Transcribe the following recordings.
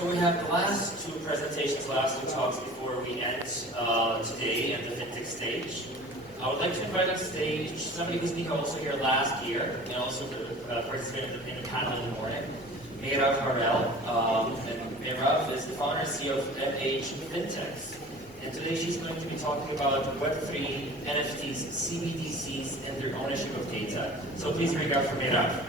So we have the last two presentations, last two talks before we end today at the Fintech stage. I would like to invite on stage somebody who's been also here last year and also participated in the panel in the morning, Meirav Harel. And Meirav is the founder and CEO of MH Fintechs. And today she's going to be talking about Web3, NFTs, CBDCs, and their ownership of data. So please bring it up for Meirav.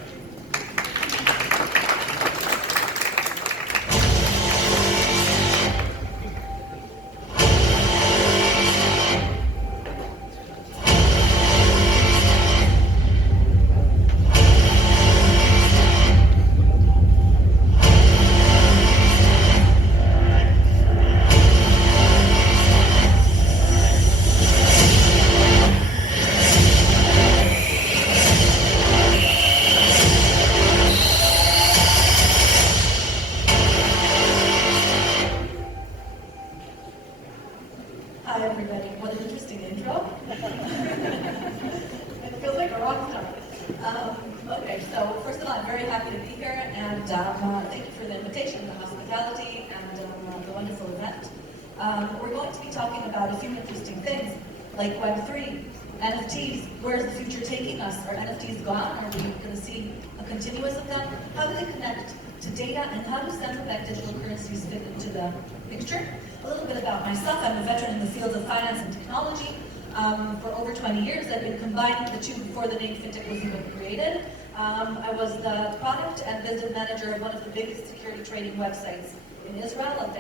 Hi everybody, what an interesting intro. It feels like a rock star. Okay, so first of all, I'm very happy to be here, and thank you for the invitation, the hospitality, and the wonderful event. We're going to be talking about a few interesting things, like Web3, NFTs, where's the future taking us? Are NFTs gone? Are we going to see a continuous of them? How do they connect to data, and how do central bank digital currencies fit into the picture? A little bit about myself. I'm a veteran in the field of finance and technology. For over 20 years, I've been combining the two before the name Fintech was even created. I was the product and business manager of one of the biggest security trading websites in Israel,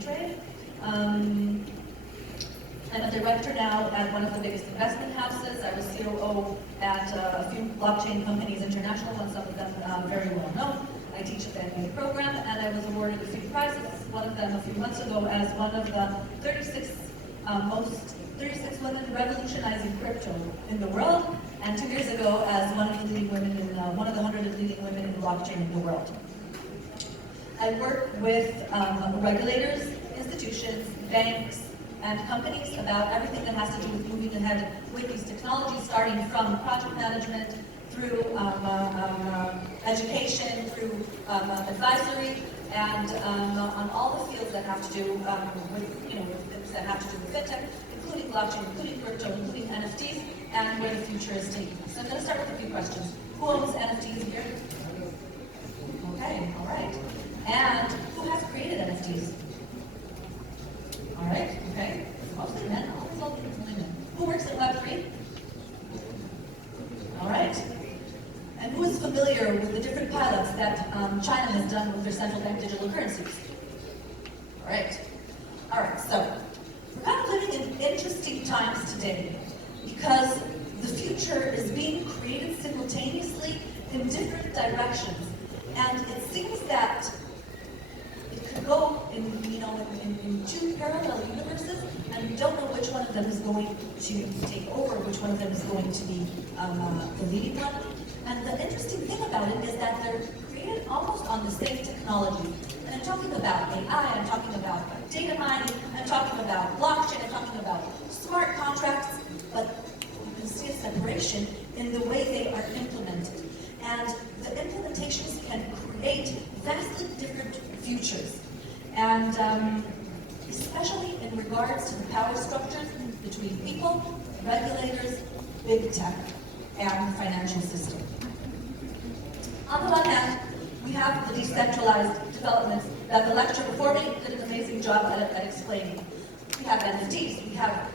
Trade. I'm a director now at one of the biggest investment houses. I was COO at a few blockchain companies, international ones, some of them very well known. I teach at the MBA program, and I was awarded a few prizes, one of them a few months ago as one of the 36 women revolutionizing crypto in the world, and 2 years ago as one of the leading women in one of the 100 leading women in blockchain in the world. I work with regulators, institutions, banks, and companies about everything that has to do with moving ahead with these technologies, starting from project management through education, through advisory, and on all the fields that have to do with that have to do with fintech, including blockchain, including crypto, including NFTs, and where the future is taking us. So I'm going to start with a few questions. Who owns NFTs here? Okay, all right. And who has created NFTs? All right, okay. Mostly men, always women. Who works at Web3? All right. And who is familiar with the different pilots that China has done with their central bank digital currencies? All right. All right, so we're kind of living in interesting times today because the future is being created simultaneously in different directions. And it seems that it could go in two parallel universes, and we don't know which one of them is going to take over, which one of them is going to be the leading one. And the interesting thing about it is that they're created almost on the same technology. And I'm talking about AI, I'm talking about data mining, I'm talking about blockchain, I'm talking about smart contracts, but you can see a separation in the way they are implemented. And the implementations can create vastly different futures. And especially in regards to the power structures between people, regulators, big tech, and the financial system. On the one hand, we have the decentralized developments that the lecture before me did an amazing job at explaining. We have NFTs, we have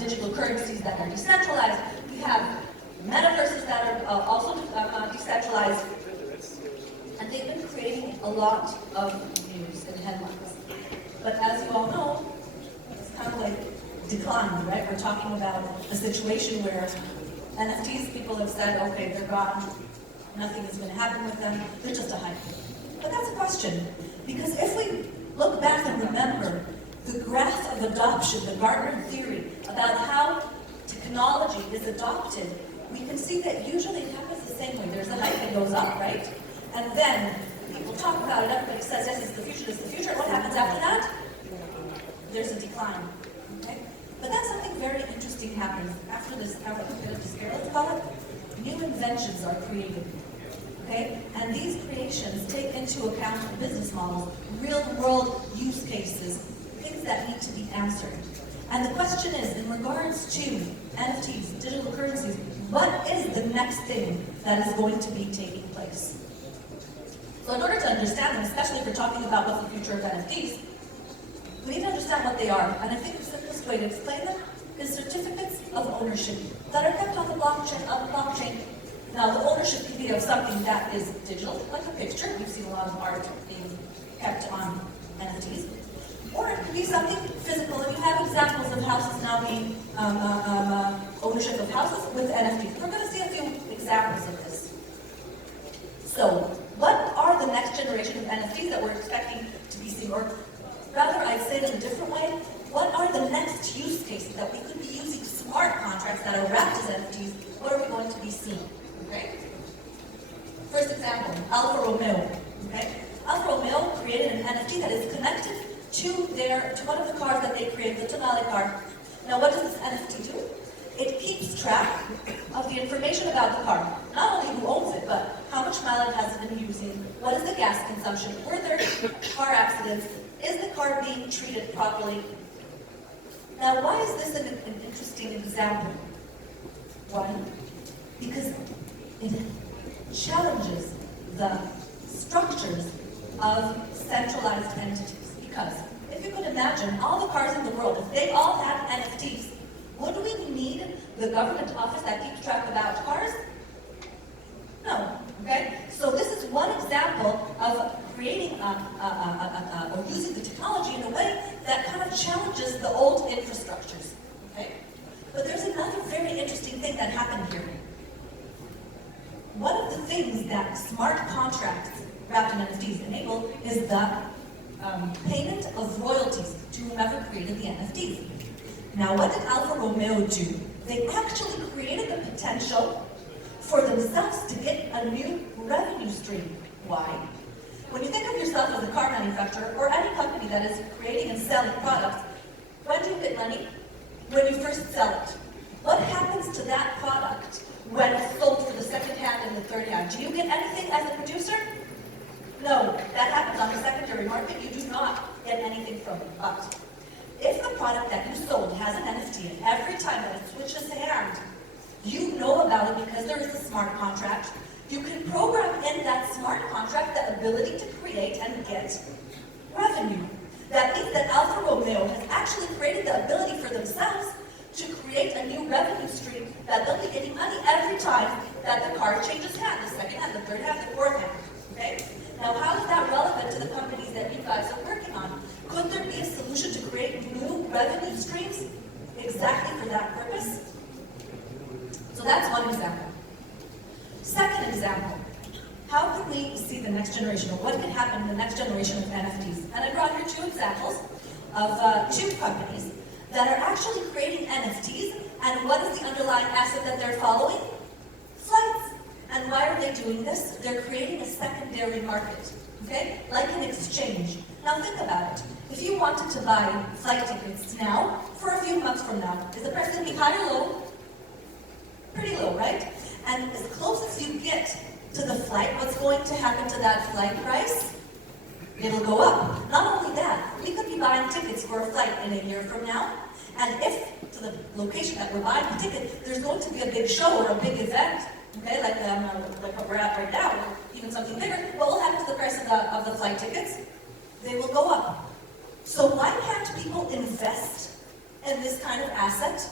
digital currencies that are decentralized, we have metaverses that are also decentralized, and they've been creating a lot of news and headlines. But as you all know, it's kind of like decline, right? We're talking about a situation where NFTs, people have said, okay, they're gone, nothing is going to happen with them, they're just a hype. But that's a question, because if we look back and remember the graph of adoption, the Gartner theory, about how technology is adopted, we can see that usually it happens the same way. There's a hype that goes up, right? And then people talk about it, everybody says, yes, it's the future, it's the future. What happens after that? There's a decline, okay? But then something very interesting happens after this era, let's call it, new inventions are created. okay? And these creations take into account business models, real-world use cases, things that need to be answered. And the question is, in regards to NFTs, digital currencies, what is the next thing that is going to be taking place? So in order to understand them, especially if we're talking about what's the future of NFTs, we need to understand what they are. And I think the simplest way to explain them is certificates of ownership that are kept on the blockchain. Now, the ownership could be of something that is digital, like a picture. We've seen a lot of art being kept on NFTs. Or it could be something physical, and you have examples of houses now being ownership of houses with NFTs. We're going to see a few examples of this. So, what are the next generation of NFTs that we're expecting to be seen? Or rather, I'd say it in a different way, what are the next use cases that we could be using smart contracts that are wrapped as NFTs? What are we going to be seeing? Okay? First example, Alfa Romeo. Okay? Alfa Romeo created an NFT that is connected to one of the cars that they created, the Tonale car. Now, what does this NFT do? It keeps track of the information about the car. Not only who owns it, but how much mileage has it been using, what is the gas consumption, were there car accidents, is the car being treated properly? Now, why is this an interesting example? Why? Because it challenges the structures of centralized entities. Because if you could imagine all the cars in the world, if they all had NFTs, would we need the government office that keeps track about cars? No. Okay? So this is one example of creating or using the technology in a way that kind of challenges the old infrastructures. Okay? But there's another very interesting thing that happened here. One of the things that smart contracts wrapped in NFTs enable is the payment of royalties to whomever created the NFTs. Now, what did Alfa Romeo do? They actually created the potential for themselves to get a new revenue stream. Why? When you think of yourself as a car manufacturer or any company that is creating and selling products, when do you get money? When you first sell it. What happens to that product when it's sold for the second hand and the third hand? Do you get anything as a producer? No, that happens on the secondary market. You do not get anything from it. But if the product that you sold has an NFT, and every time that it switches hand, you know about it because there is a smart contract, you can program in that smart contract the ability to create and get revenue. That means that Alfa Romeo has actually created the ability for themselves to create a new revenue stream that they'll be getting money every time that the car changes hand, the second hand, the third hand, the fourth hand. Okay? Now, how is that relevant to the companies that you guys are working on? Could there be a solution to create new revenue streams exactly for that purpose? So that's one example. Second example, how can we see the next generation, or what can happen in the next generation of NFTs? And I brought here two examples of two companies that are actually creating NFTs, and what is the underlying asset that they're following? Flights. And why are they doing this? They're creating a secondary market, okay? Like an exchange. Now think about it. If you wanted to buy flight tickets now, for a few months from now, is the price going to be high or low? Pretty low, right? And as close as you get to the flight, what's going to happen to that flight price? It'll go up. Not only that, we could be buying tickets for a flight in a year from now, and if to the location that we're buying the ticket, there's going to be a big show or a big event, okay, like what we're at right now, or even something bigger, what will happen to the price of the flight tickets? They will go up. So why can't people invest in this kind of asset?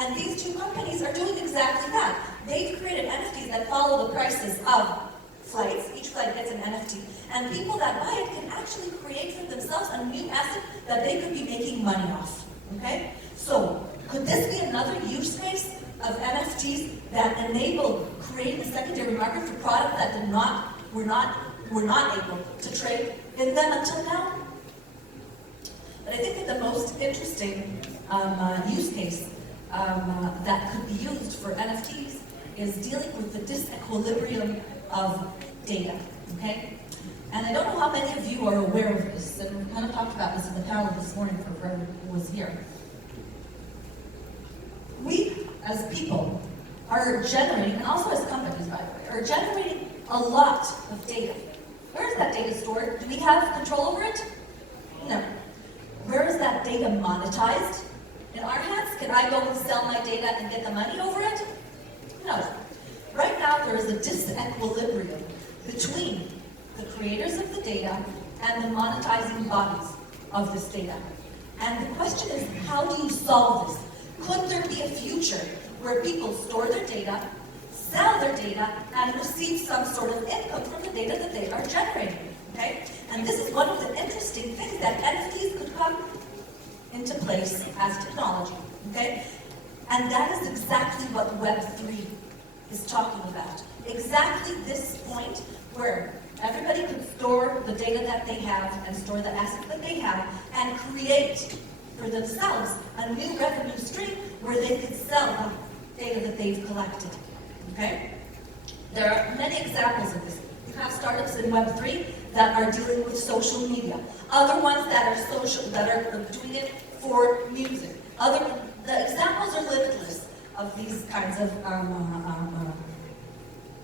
And these two companies are doing exactly that. They've created NFTs that follow the prices of flights. Each flight gets an NFT. And people that buy it can actually create for themselves a new asset that they could be making money off. Okay? So, could this be another use case of NFTs that enable creating a secondary market for products that were not able to trade in them until now? But I think that the most interesting use case that could be used for NFTs is dealing with the disequilibrium of data, okay? And I don't know how many of you are aware of this, and we kind of talked about this in the panel this morning for whoever was here. We, as people, are generating, and also as companies, by the way, are generating a lot of data. Where is that data stored? Do we have control over it? No. Where is that data monetized? In our hands? Can I go and sell my data and get the money over it? No. Right now there is a disequilibrium between the creators of the data and the monetizing bodies of this data. And the question is, how do you solve this? Could there be a future where people store their data, sell their data, and receive some sort of income from the data that they are generating? Okay? And this is one of the interesting things, that NFTs could come into place as technology. Okay? And that is exactly what Web3 is talking about. Exactly this point where everybody could store the data that they have and store the assets that they have and create for themselves a new revenue stream where they could sell the data that they've collected. Okay? There are many examples of this. You have startups in Web3 that are dealing with social media. Other ones that are doing it for music. The examples are limitless of these kinds of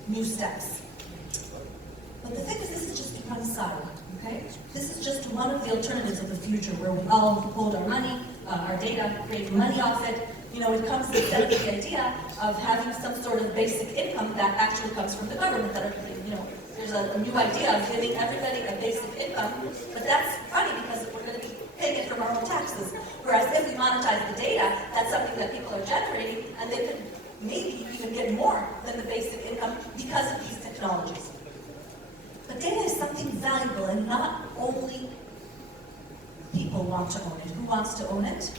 new steps. But the thing is, this is just one side, okay? This is just one of the alternatives of the future where we all hold our money, our data, create money off it. You know, it comes instead of the idea of having some sort of basic income that actually comes from the government. That are, you know, there's a new idea of giving everybody a basic income, but that's funny because we're going to be paying it from our own taxes. Whereas if we monetize the data, that's something that people are generating, and they could maybe even get more than the basic income because of these technologies. But data is something valuable, and not only people want to own it. Who wants to own it?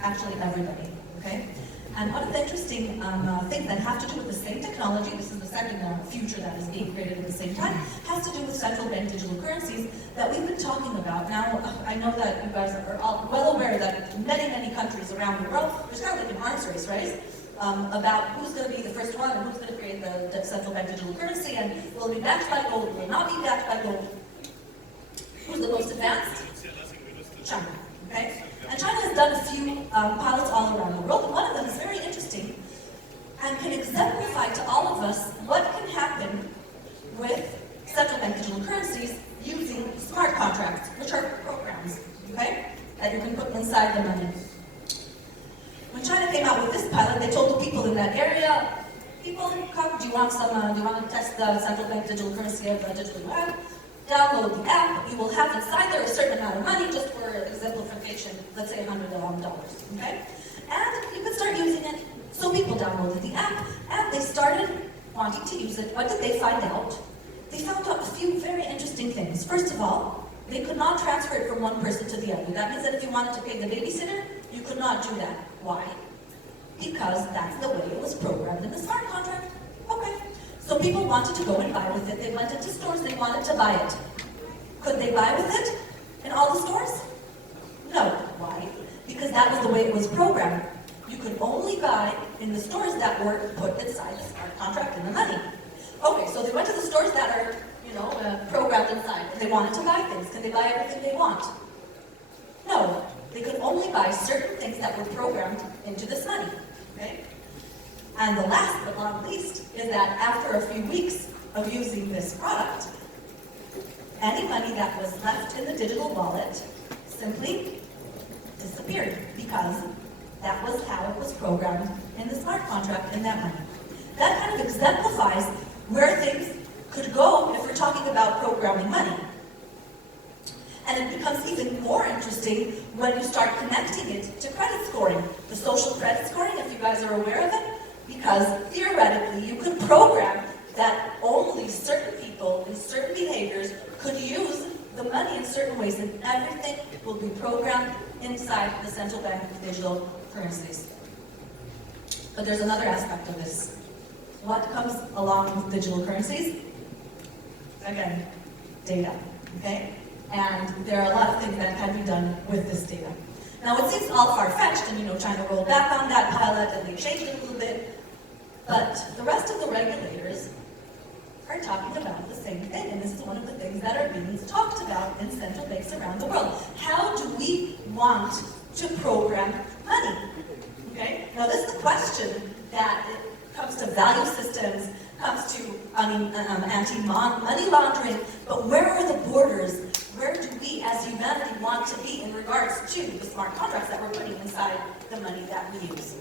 Actually, everybody, okay? And one of the interesting things that have to do with the same technology, this is the second future that is being created at the same time, has to do with central bank digital currencies that we've been talking about. Now, I know that you guys are all well aware that in many, many countries around the world, there's kind of like an arms race, right? About who's going to be the first one and who's going to create the central bank digital currency, and will it be backed by gold, will it not be backed by gold? Who's the most advanced? China, okay? And China has done a few pilots all around the world, and one of them is very interesting and can exemplify to all of us what can happen with central bank digital currencies using smart contracts, which are programs, okay, that you can put inside the money. When China came out with this pilot, they told the people in that area, people, come, do you want to test the central bank digital currency of digital yuan? Download the app. You will have inside there a certain amount of money, just for exemplification, let's say $100, okay? And you could start using it. So people downloaded the app, and they started wanting to use it. What did they find out? They found out a few very interesting things. First of all, they could not transfer it from one person to the other. That means that if you wanted to pay the babysitter, you could not do that. Why? Because that's the way it was programmed in the smart contract. Okay. So people wanted to go and buy with it. They went into stores, they wanted to buy it. Could they buy with it in all the stores? No. Why? Because that was the way it was programmed. You could only buy in the stores that were put inside the smart contract and the money. Okay, so they went to the stores that are, programmed inside. They wanted to buy things. Can they buy everything they want? No. They could only buy certain things that were programmed into this money. Okay? And the last but not least is that after a few weeks of using this product, any money that was left in the digital wallet simply disappeared because that was how it was programmed in the smart contract in that money. That kind of exemplifies where things could go if we're talking about programming money. And it becomes even more interesting when you start connecting it to credit scoring, the social credit scoring, if you guys are aware of it, because theoretically you could program that only certain people and certain behaviors could use the money in certain ways, and everything will be programmed inside the central bank digital currencies. But there's another aspect of this. What comes along with digital currencies? Again, data, okay? And there are a lot of things that can be done with this data. Now, it seems all far-fetched, and China rolled back on that pilot, and they changed it a little bit, but the rest of the regulators are talking about the same thing, and this is one of the things that are being talked about in central banks around the world. How do we want to program money? Okay? Now, this is the question that it comes to value systems, comes to anti-money laundering, but where are the borders? Where do we as humanity want to be in regards to the smart contracts that we're putting inside the money that we use?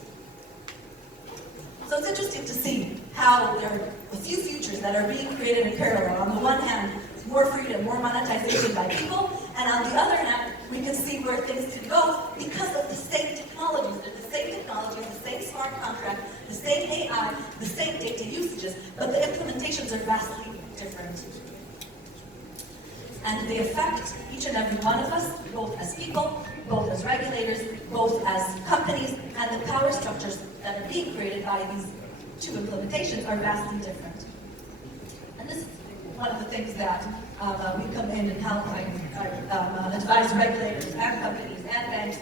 So it's interesting to see how there are a few futures that are being created in parallel. On the one hand, more freedom, more monetization by people, and on the other hand, we can see where things can go because of the same technologies. They're the same technologies, the same smart contract, the same AI, the same data usages, but the implementations are vastly different. And they affect each and every one of us, both as people, both as regulators, both as companies, and the power structures that are being created by these two implementations are vastly different. And this is one of the things that we come in and help advise regulators and companies and banks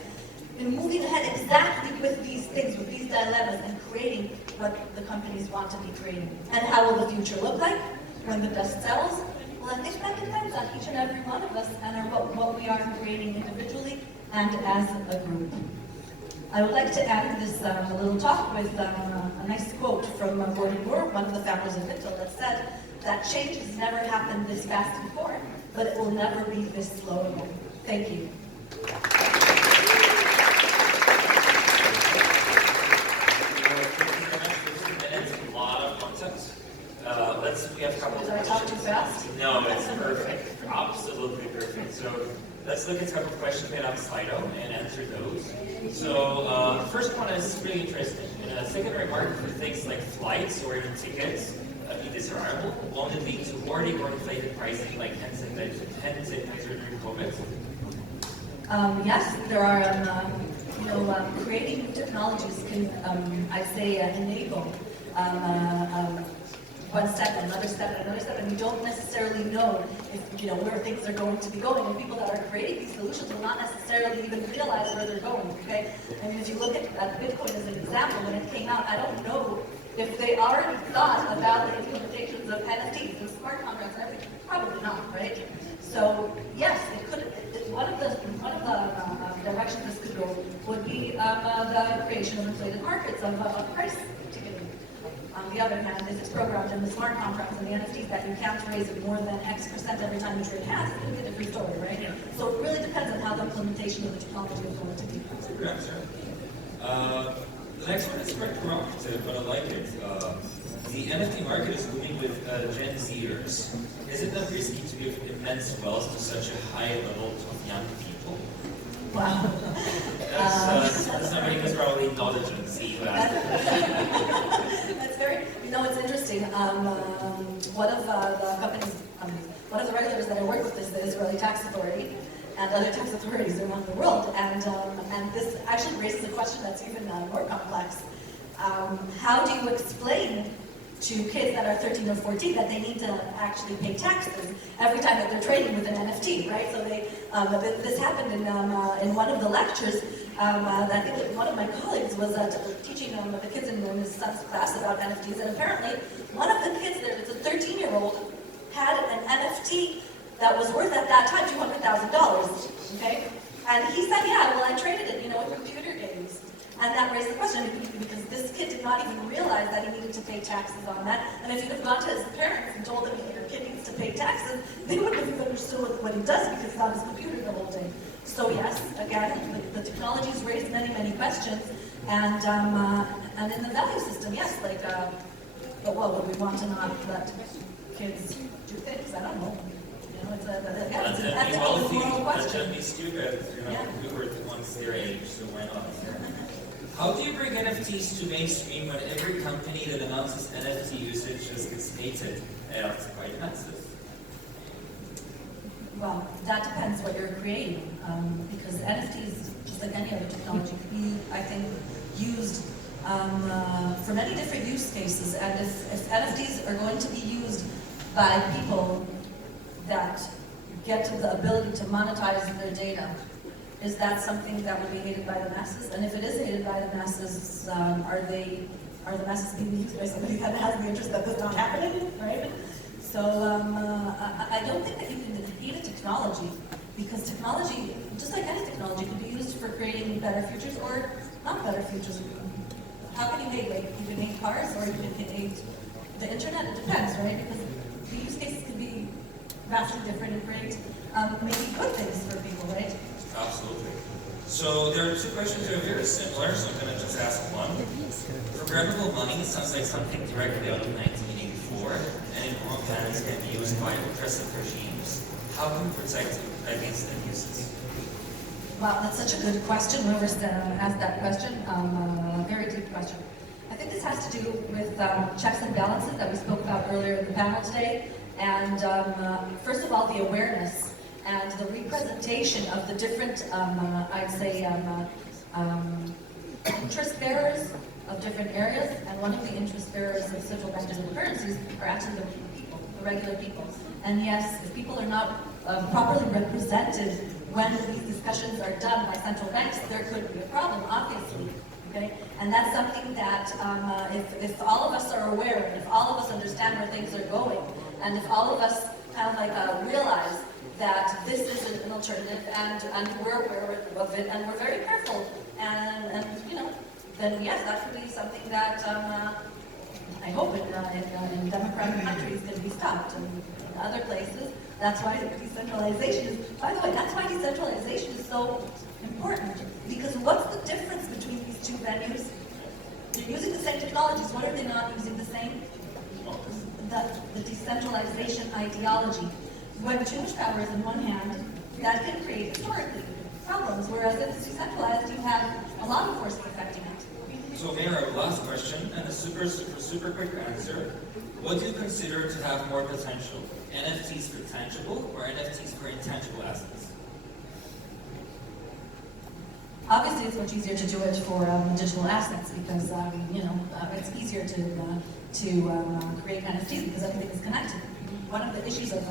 in moving ahead exactly with these things, with these dilemmas, and creating what the companies want to be creating. And how will the future look like when the dust settles? Well, I think that depends on each and every one of us and what we are creating individually and as a group. I would like to add this little talk with a nice quote from Gordon Moore, one of the founders of Crypto, that said that change has never happened this fast before, but it will never be this slow again. Thank you. A lot of content. We have a couple of Did I talk too fast? No, it's perfect. Absolutely perfect. So let's look at a couple of questions we had on Slido and answer those. So the first one is really interesting. Secondary market for things like flights or even tickets be desirable, won't it lead to hoarding or inflated pricing like hand sanitizer during COVID? Yes, there are, creating new technologies can, I'd say, enable one step, another step, another step, and you don't necessarily know if, where things are going to be going, and people that are creating these solutions will not necessarily even realize where they're going, okay? I mean, if you look at Bitcoin as an example, when it came out, I don't know if they already thought about the implementations of NFTs and smart contracts and everything. Probably not, right? So, yes, it could. One of the directions this could go would be the creation of inflated markets of price ticketing. On the other hand, if it's programmed in the smart contracts and the NFTs that you can't raise it more than X percent every time you trade hands, it's going to be a different story, right? Yeah. So it really depends on how the implementation of the technology is going to be. Good answer. The next one is quite provocative, but I like it. The NFT market is booming with Gen Zers. Is it not risky to give immense wealth to such a high level of young people? Wow. That's somebody who's probably not a Gen Z. That's very, it's interesting. One of the companies, one of the regulators that I work with is the Israeli Tax Authority and other tax authorities around the world. And this actually raises a question that's even more complex. How do you explain to kids that are 13 or 14 that they need to actually pay taxes every time that they're trading with an NFT, right? So this happened in one of the lectures. I think that one of my colleagues was teaching the kids in his son's class about NFTs, and apparently one of the kids there, it's a 13-year-old, had an NFT that was worth at that time $200,000, okay? And he said, yeah, well, I traded it, in computer games. And that raised the question, because this kid did not even realize that he needed to pay taxes on that. And if he'd have gone to his parents and told them your kid needs to pay taxes, they wouldn't have even understood what he does because it's on his computer the whole day. So yes, again, the technology's raised many, many questions. And in the value system, yes, but what would we want to not let kids do things? I don't know. It's an ethical and moral question. Let them be stupid. We were once their age, so why not? How do you bring NFTs to mainstream when every company that announces NFT usage just gets hated? It's quite massive. Well, that depends what you're creating, because NFTs, just like any other technology, can be, I think, used for many different use cases. And if NFTs are going to be used by people that get to the ability to monetize their data, is that something that would be hated by the masses? And if it is hated by the masses, are the masses being used by somebody that has the interest that this not happening, right? So I don't think that you can hate a technology, because technology, just like any technology, can be used for creating better futures or not better futures. How can you hate? You can hate cars, or you can hate the internet, it depends, right? Because the use cases can be vastly different and create maybe good things for people, right? Absolutely. So there are two questions that are very similar, so I'm going to just ask one. Programmable money sounds like something directly out of 1984, and in wrong hands can be used by oppressive regimes. How can we protect against abuses? Wow, that's such a good question. Whoever's asked that question, very deep question. I think this has to do with checks and balances that we spoke about earlier in the panel today. And first of all, the awareness and the representation of the different, I'd say, interest bearers of different areas. And one of the interest bearers of central bank digital currencies are actually the people, the regular people. And yes, if people are not properly represented when these discussions are done by central banks, there could be a problem, obviously. Okay? And that's something that if all of us are aware, and if all of us understand where things are going, and if all of us kind of like realize that this is an alternative, and we're aware of it, and we're very careful, and you know, then yes, that could be something that I hope in democratic countries can be stopped, and in other places. That's why decentralization is, by the way, that's why decentralization is so important. Because what's the difference between these two venues? They're using the same technologies. What are they not using the same? The decentralization ideology. When too much power is in one hand, that can create historically problems. Whereas if it's decentralized, you have a lot of forces affecting it. So Meirav, last question, and a super quick answer. What do you consider to have more potential? NFTs for tangible or NFTs for intangible assets? Obviously, it's much easier to do it for digital assets because you know it's easier to create NFTs because everything is connected. One of the issues of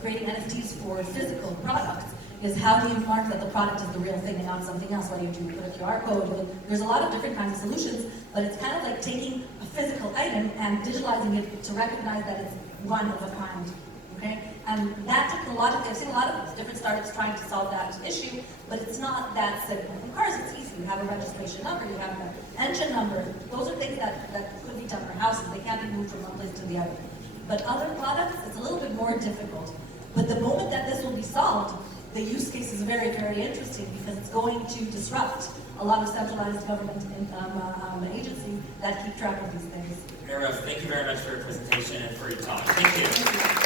creating NFTs for physical products is how do you mark that the product is the real thing and not something else? Why do you put a QR code? There's a lot of different kinds of solutions, but it's kind of like taking a physical item and digitalizing it to recognize that it's one of a kind. Okay? And that took a lot of, I've seen a lot of different startups trying to solve that issue, but it's not that simple. In cars, it's easy. You have a registration number, you have an engine number. Those are things that could be done for houses. They can't be moved from one place to the other. But other products, it's a little bit more difficult. But the moment that this will be solved, the use case is very, very interesting because it's going to disrupt a lot of centralized government agencies that keep track of these things. Meirav, thank you very much for your presentation and for your talk. Thank you.